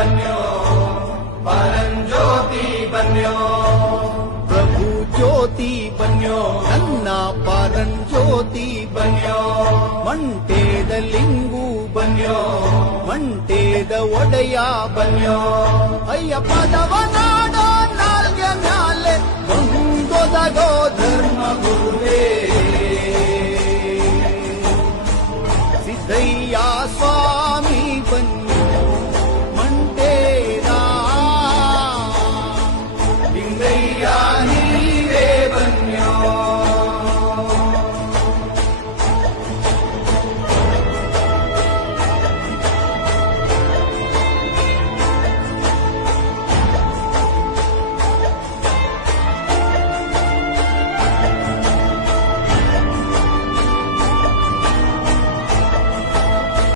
बन्यो परंज्योति बन्यो प्रभु ज्योति बन्यो ನನ್ನ ಪರಂಜ್ಯೋತಿ ಬನ್ಯೋ ಮಂಟೇದ ಲಿಂಗು ಬನ್ಯೋ ಮಂಟೇದ ಒಡೆಯ ಬನ್ಯೋ ಅಯ್ಯಪ್ಪದವ ನಾಡೋ ನಾಲ್ಗೆ ಮ್ಯಾಲೆ ಒಂದೊದಗೋ ಧರ್ಮ ಗುರುವೇ ಸಿದ್ದಯ್ಯ ಸ್ವಾಮಿ